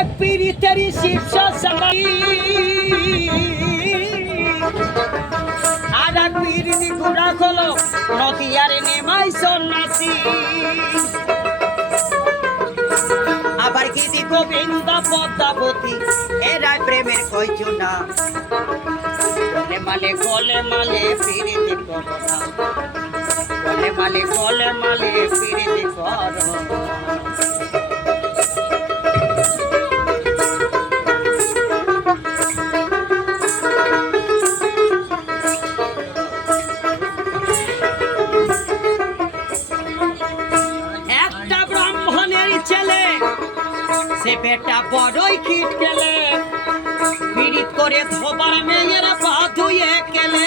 এক পীড়িতেরই শীর্ষ আর এক পীড়িতি ঘোড়া হলো নদিয়ার নেমাই সন্ন্যাসী আবার গীতি গোবিন্দ পদ্মাবতী এরা প্রেমের কয়জনা গলে মালে পীড়িতি করো না গলে মালে পীড়িতি করো সে বেটা বড়ই খিট গেলে পীড়িত করে ধোবার মেয়ের পা ধুয়ে গেলে